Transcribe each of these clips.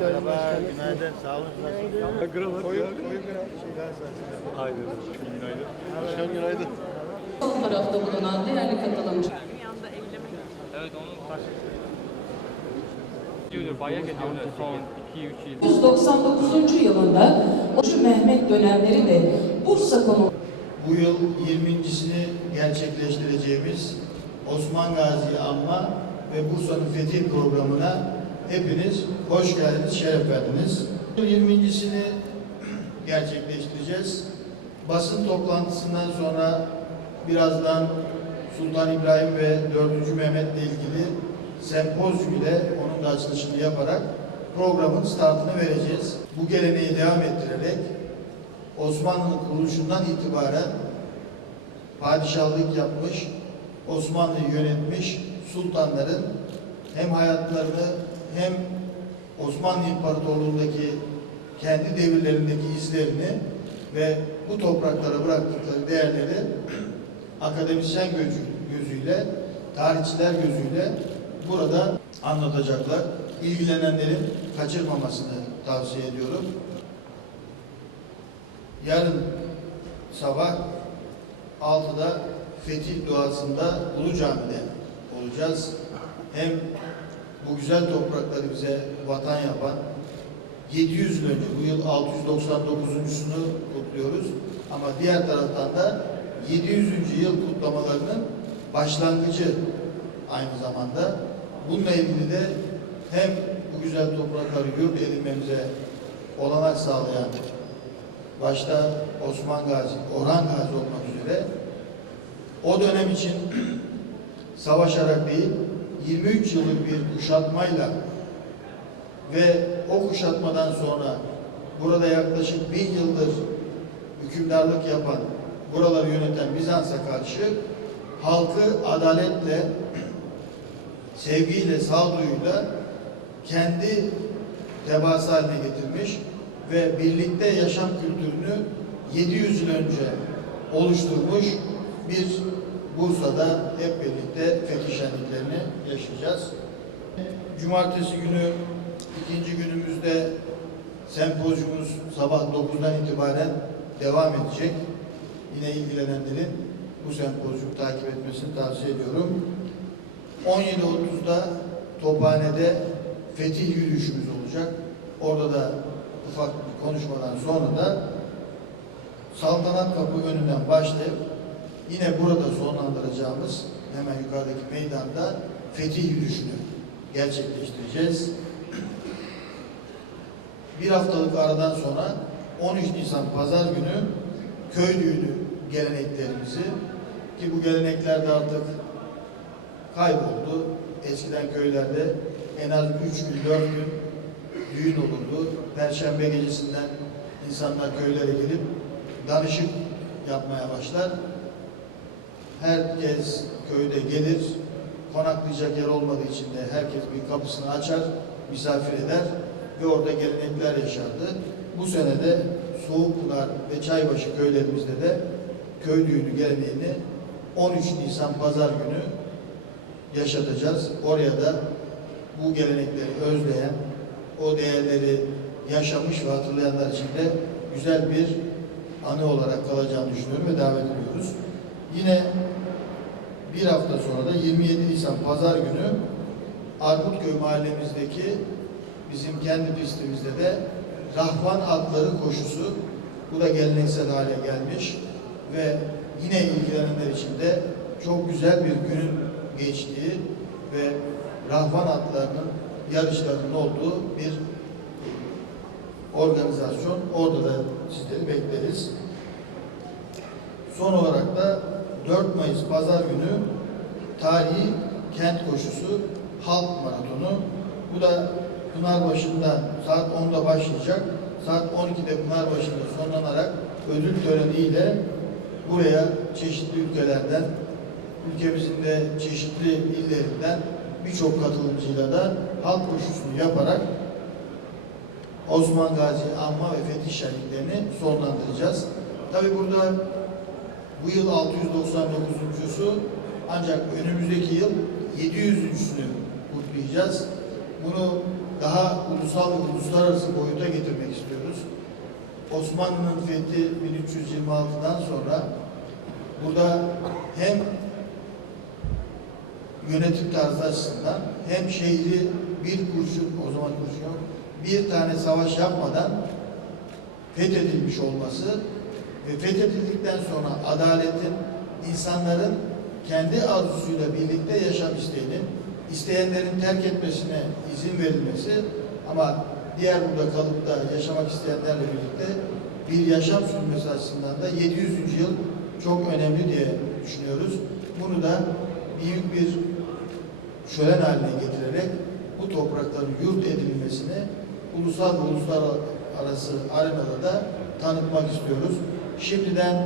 Merhaba, günaydın. Sağ olun. Nasılsınız? Koyun, koyun. Aynen. Günaydın. Başkan günaydın. Sol tarafta bulunan değerli katılımcı. Evet onun. Gidiyorlar, bayağı gidiyorlar son 2-3 yıl. 199. yılında Ocu Mehmet dönemleri ve Bursa konu Bu yıl 20.sini gerçekleştireceğimiz Osman Gazi Anma ve Bursa'nın Fethi programına hepiniz hoş geldiniz, şeref verdiniz. 20.sini gerçekleştireceğiz. Basın toplantısından sonra birazdan Sultan İbrahim ve 4. Mehmet'le ilgili sempozyum ile onun da açılışını yaparak programın startını vereceğiz. Bu geleneği devam ettirerek Osmanlı'nın kuruluşundan itibaren padişahlık yapmış, Osmanlı'yı yönetmiş sultanların hem hayatlarını hem Osmanlı İmparatorluğu'ndaki kendi devirlerindeki izlerini ve bu topraklara bıraktıkları değerleri akademisyen gözü, gözüyle, tarihçiler gözüyle burada anlatacaklar. İlgilenenlerin kaçırmamasını tavsiye ediyorum. Yarın sabah 6'da fetih duasında Ulu Cami'de olacağız. Hem bu güzel toprakları bize vatan yapan 700 yıl önce bu yıl 699'uncusunu kutluyoruz. Ama diğer taraftan da 700. yıl kutlamalarının başlangıcı aynı zamanda. Bununla ilgili de hem bu güzel toprakları yurt edinmemize olanak sağlayan başta Osman Gazi, Orhan Gazi olmak üzere o dönem için savaşarak değil 23 yıllık bir kuşatmayla ve o kuşatmadan sonra burada yaklaşık bin yıldır hükümdarlık yapan, buraları yöneten Bizans'a karşı halkı adaletle, sevgiyle, sağduyuyla kendi tebaası haline getirmiş ve birlikte yaşam kültürünü 700 yıl önce oluşturmuş bir Bursa'da hep birlikte fetih şenliklerini yaşayacağız. Cumartesi günü ikinci günümüzde sempozyumumuz sabah 9'dan itibaren devam edecek. Yine ilgilenenlerin bu sempozyumu takip etmesini tavsiye ediyorum. 17.30'da Tophane'de fetih yürüyüşümüz olacak. Orada da ufak bir konuşmadan sonra da Saltanat Kapı önünden başlayıp yine burada sonlandıracağımız hemen yukarıdaki meydanda fetih yürüyüşünü gerçekleştireceğiz. Bir haftalık aradan sonra 13 Nisan Pazar günü köy düğünü geleneklerimizi ki bu gelenekler de artık kayboldu. Eskiden köylerde en az 3 gün, 4 gün düğün olurdu. Perşembe gecesinden insanlar köylere gelip danışık yapmaya başlar. Herkes köyde gelir, konaklayacak yer olmadığı için de herkes bir kapısını açar, misafir eder ve orada gelenekler yaşardı. Bu sene de Soğukpınar ve Çaybaşı köylerimizde de köy düğünü geleneğini 13 Nisan Pazar günü yaşatacağız. Oraya da bu gelenekleri özleyen, o değerleri yaşamış ve hatırlayanlar için de güzel bir anı olarak kalacağını düşünüyorum ve davet ediyoruz. Yine bir hafta sonra da 27 Nisan Pazar günü Armutköy mahallemizdeki bizim kendi pistimizde de Rahvan Atları koşusu bu da geleneksel hale gelmiş ve yine ilgilenenler için de çok güzel bir günün geçtiği ve Rahvan atlarının yarışlarının olduğu bir organizasyon. Orada da sizleri bekleriz. Son olarak da 4 Mayıs Pazar günü tarihi kent koşusu halk maratonu. Bu da Pınarbaşı'nda saat 10'da başlayacak. Saat 12'de Pınarbaşı'nda sonlanarak ödül töreniyle buraya çeşitli ülkelerden, ülkemizin de çeşitli illerinden birçok katılımcıyla da halk koşusunu yaparak Osman Gazi Anma ve Fetih Şenliklerini sonlandıracağız. Tabi burada bu yıl 699'uncusu ancak önümüzdeki yıl 700'üncüsünü kutlayacağız. Bunu daha ulusal ve uluslararası boyuta getirmek istiyoruz. Osmanlı'nın fethi 1326'dan sonra burada hem yönetim tarzı açısından hem şehri bir kurşun, o zaman kurşun bir tane savaş yapmadan fethedilmiş olması fethedildikten sonra adaletin, insanların kendi arzusuyla birlikte yaşam isteğinin, isteyenlerin terk etmesine izin verilmesi ama diğer burada kalıp da yaşamak isteyenlerle birlikte bir yaşam sürmesi açısından da 700. yıl çok önemli diye düşünüyoruz. Bunu da büyük bir şölen haline getirerek bu toprakların yurt edilmesini ulusal ve uluslararası arenada da tanıtmak istiyoruz. Şimdiden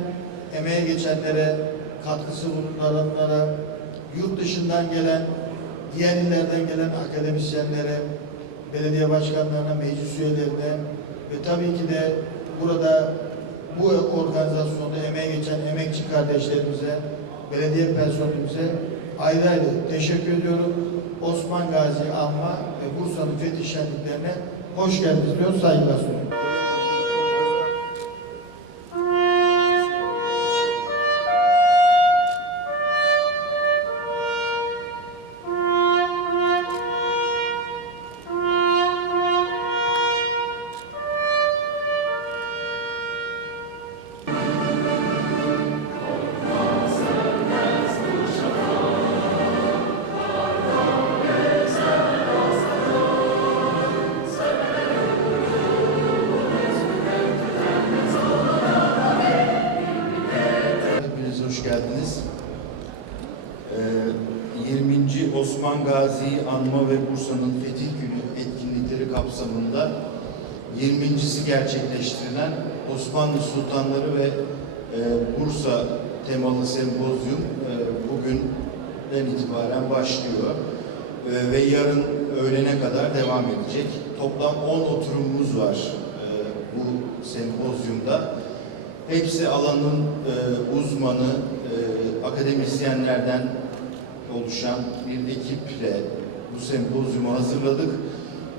emeğe geçenlere, katkısı bulunanlara, yurt dışından gelen, diğer illerden gelen akademisyenlere, belediye başkanlarına, meclis üyelerine ve tabii ki de burada bu organizasyonda emeğe geçen emekçi kardeşlerimize, belediye personelimize ayrı ayrı teşekkür ediyorum. Osman Gazi Anma ve Bursa'nın fethi şenliklerine hoş geldiniz diyoruz, saygılar sunuyorum. Osman Gazi'yi anma ve Bursa'nın Fetih Günü etkinlikleri kapsamında 20.si gerçekleştirilen Osmanlı Sultanları ve e, Bursa temalı sempozyum e, bugünden itibaren başlıyor E, ve yarın öğlene kadar devam edecek. Toplam 10 oturumumuz var e, bu sempozyumda. Hepsi alanın e, uzmanı, e, akademisyenlerden oluşan bir ekiple bu sempozyumu hazırladık.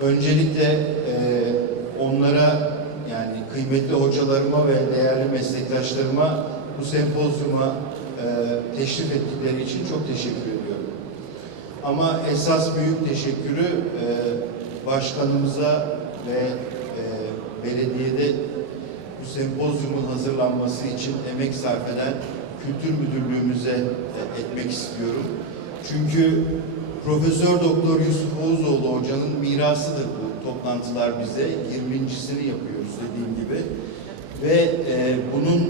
Öncelikle e, onlara yani kıymetli hocalarıma ve değerli meslektaşlarıma bu sempozyuma e, teşrif ettikleri için çok teşekkür ediyorum. Ama esas büyük teşekkürü e, başkanımıza ve e, belediyede bu sempozyumun hazırlanması için emek sarf eden Kültür Müdürlüğümüze e, etmek istiyorum. Çünkü Profesör Doktor Yusuf Oğuzoğlu hocanın mirasıdır bu toplantılar bize. 20.sini yapıyoruz dediğim gibi. Ve e, bunun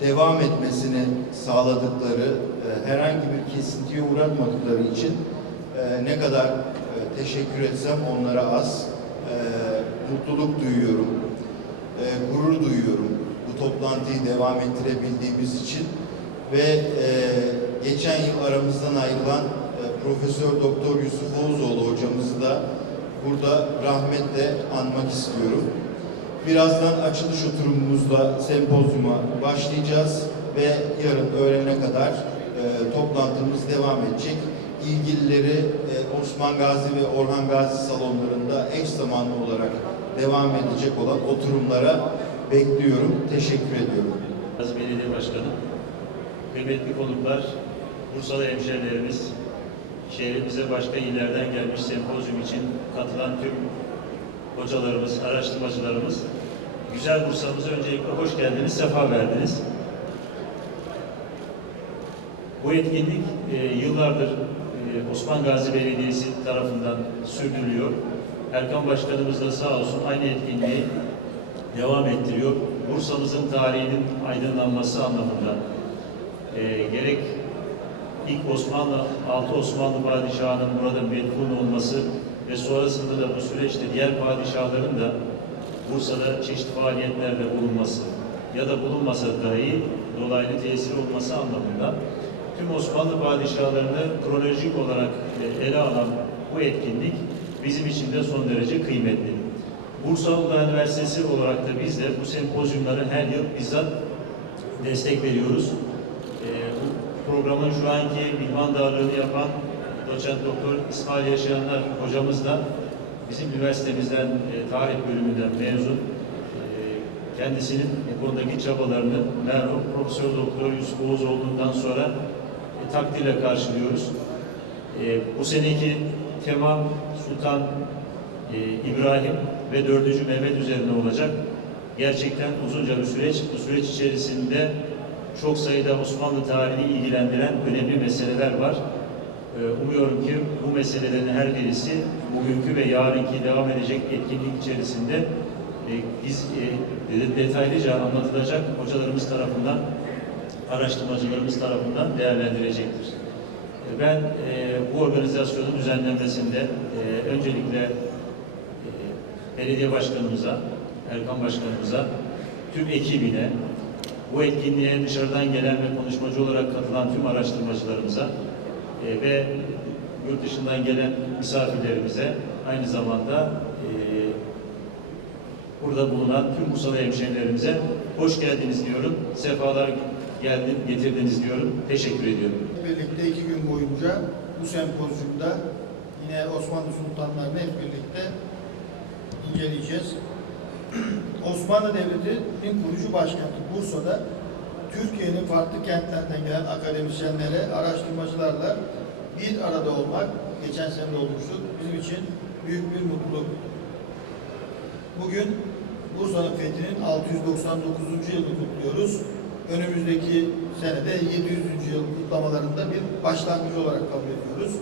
devam etmesini sağladıkları, e, herhangi bir kesintiye uğratmadıkları için e, ne kadar e, teşekkür etsem onlara az. E, mutluluk duyuyorum e, gurur duyuyorum bu toplantıyı devam ettirebildiğimiz için ve e, geçen yıl aramızdan ayrılan e, Profesör Doktor Yusuf Oğuzoğlu hocamızı da burada rahmetle anmak istiyorum. Birazdan açılış oturumumuzla sempozyuma başlayacağız ve yarın öğlene kadar e, toplantımız devam edecek. İlgilileri e, Osman Gazi ve Orhan Gazi salonlarında eş zamanlı olarak devam edecek olan oturumlara bekliyorum. Teşekkür ediyorum. Belediye Başkanı, kıymetli konuklar, Bursalı hemşehrilerimiz, şehrimize başka illerden gelmiş sempozyum için katılan tüm hocalarımız, araştırmacılarımız, güzel Bursa'mıza öncelikle hoş geldiniz, sefa verdiniz. Bu etkinlik e, yıllardır e, Osman Gazi Belediyesi tarafından sürdürülüyor. Erkan Başkanımız da sağ olsun aynı etkinliği devam ettiriyor. Bursa'mızın tarihinin aydınlanması anlamında e, gerek ilk Osmanlı, altı Osmanlı padişahının burada metfun olması ve sonrasında da bu süreçte diğer padişahların da Bursa'da çeşitli faaliyetlerde bulunması ya da bulunmasa dahi dolaylı tesir olması anlamında tüm Osmanlı padişahlarını kronolojik olarak e, ele alan bu etkinlik bizim için de son derece kıymetli. Bursa Uludağ Üniversitesi olarak da biz de bu sempozyumlara her yıl bizzat destek veriyoruz. Bu programın şu anki mihmandarlığını yapan doçent doktor İsmail Yaşayanlar hocamız da bizim üniversitemizden e, tarih bölümünden mezun. E, kendisinin bu konudaki çabalarını merhum Profesör Doktor Yusuf Oğuz olduğundan sonra e, takdirle karşılıyoruz. E, bu seneki tema Sultan e, İbrahim ve 4. Mehmet üzerine olacak. Gerçekten uzunca bir süreç. Bu süreç içerisinde çok sayıda Osmanlı tarihini ilgilendiren önemli meseleler var. E, umuyorum ki bu meselelerin her birisi bugünkü ve yarınki devam edecek etkinlik içerisinde e, biz e, detaylıca anlatılacak hocalarımız tarafından, araştırmacılarımız tarafından değerlendirecektir. E, Ben e, bu organizasyonun düzenlenmesinde öncelikle belediye başkanımıza, Erkan başkanımıza, tüm ekibine, bu etkinliğe dışarıdan gelen ve konuşmacı olarak katılan tüm araştırmacılarımıza e, ve yurt dışından gelen misafirlerimize aynı zamanda e, burada bulunan tüm Musalı hemşehrilerimize hoş geldiniz diyorum. Sefalar geldin, getirdiniz diyorum. Teşekkür ediyorum. Birlikte iki gün boyunca bu sempozyumda yine Osmanlı sultanlarını hep birlikte inceleyeceğiz. Osmanlı Devleti'nin kurucu başkenti Bursa'da Türkiye'nin farklı kentlerinden gelen akademisyenlere, araştırmacılarla bir arada olmak geçen sene olmuştu. Bizim için büyük bir mutluluk. Bugün Bursa'nın fethinin 699. yılını kutluyoruz. Önümüzdeki senede 700. yıl kutlamalarında bir başlangıç olarak kabul ediyoruz.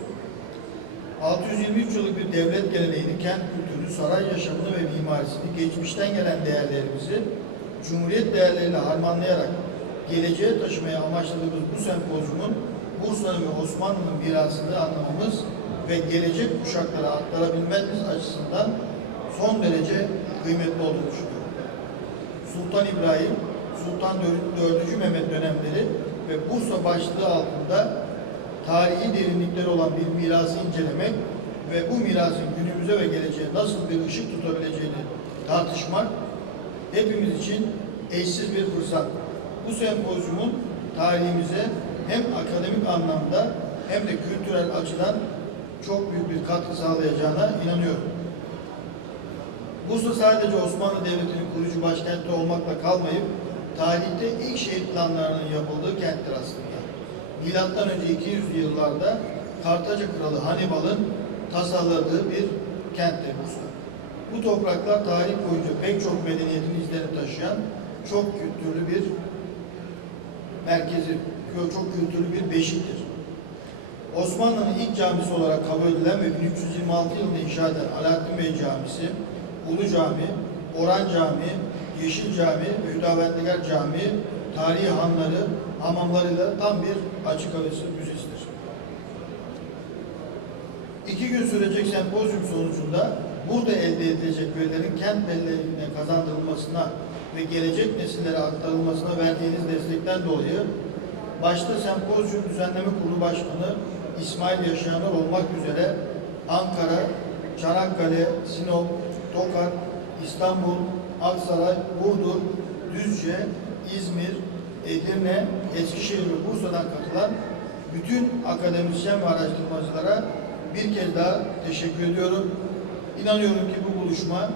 623 yıllık bir devlet geleneğini, kent kültürünü, saray yaşamını ve mimarisini, geçmişten gelen değerlerimizi Cumhuriyet değerleriyle harmanlayarak geleceğe taşımaya amaçladığımız bu sempozyumun Bursa'nın ve Osmanlı'nın mirasını anlamamız ve gelecek kuşaklara aktarabilmemiz açısından son derece kıymetli olduğunu düşünüyorum. Sultan İbrahim, Sultan 4. Mehmet dönemleri ve Bursa başlığı altında tarihi derinlikleri olan bir mirası incelemek ve bu mirasın günümüze ve geleceğe nasıl bir ışık tutabileceğini tartışmak hepimiz için eşsiz bir fırsat. Bu sempozyumun tarihimize hem akademik anlamda hem de kültürel açıdan çok büyük bir katkı sağlayacağına inanıyorum. Bursa sadece Osmanlı Devleti'nin kurucu başkenti olmakla kalmayıp tarihte ilk şehir planlarının yapıldığı kenttir aslında. Milattan önce 200'lü yıllarda Kartaca Kralı Hannibal'ın tasarladığı bir kenttir Bursa. Bu topraklar tarih boyunca pek çok medeniyetin izlerini taşıyan çok kültürlü bir merkezi, çok kültürlü bir beşiktir. Osmanlı'nın ilk camisi olarak kabul edilen ve 1326 yılında inşa edilen Alaaddin Bey Camisi, Ulu Cami, Orhan Camii, Yeşil Cami ve Hüdavendigar Camii tarihi hanları, hamamlarıyla tam bir açık havası müzesidir. İki gün sürecek sempozyum sonucunda burada elde edilecek verilerin kent belleğine kazandırılmasına ve gelecek nesillere aktarılmasına verdiğiniz destekten dolayı başta sempozyum düzenleme kurulu başkanı İsmail Yaşayanlar olmak üzere Ankara, Çanakkale, Sinop, Tokat, İstanbul, Aksaray, Burdur, Düzce, İzmir, Edirne, Eskişehir ve Bursa'dan katılan bütün akademisyen ve araştırmacılara bir kez daha teşekkür ediyorum. İnanıyorum ki bu buluşma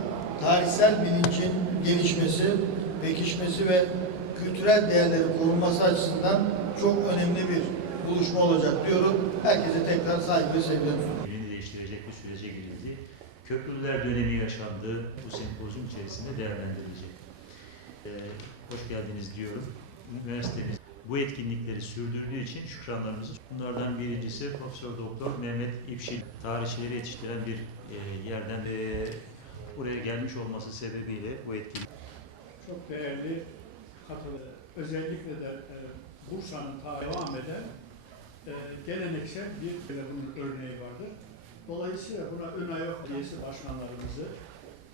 tarihsel bilincin gelişmesi, pekişmesi ve kültürel değerlerin korunması açısından çok önemli bir buluşma olacak diyorum. Herkese tekrar saygı ve sevgilerimi sunuyorum. Birini değiştirecek bir sürece girildi. Köprülüler dönemi yaşandı. Bu sempozyum içerisinde değerlendirilecek. Ee, hoş geldiniz diyorum. Üniversitemiz bu etkinlikleri sürdürdüğü için şükranlarımızı. Bunlardan birincisi Profesör Doktor Mehmet İpşil, tarihçileri yetiştiren bir e, yerden e, buraya gelmiş olması sebebiyle bu etkinlik çok değerli katılım. Özellikle de e, Bursa'nın devam eden e, geleneksel bir bunun örneği vardır. Dolayısıyla buna ön ayak diyesi başkanlarımızı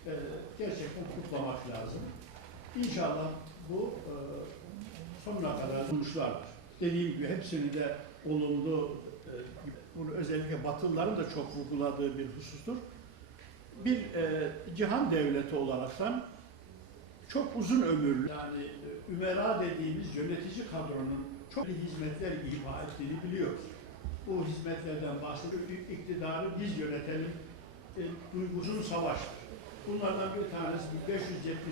e, gerçekten kutlamak lazım. İnşallah bu e, sonuna kadar var. Dediğim gibi hepsini de olumlu, e, özellikle Batılıların da çok vurguladığı bir husustur. Bir e, cihan devleti olaraktan çok uzun ömürlü yani ümera dediğimiz yönetici kadronun çok hizmetler ima ettiğini biliyoruz. Bu hizmetlerden bahsediyor. İktidarı biz yönetelim e, duygusun savaştır. Bunlardan bir tanesi 570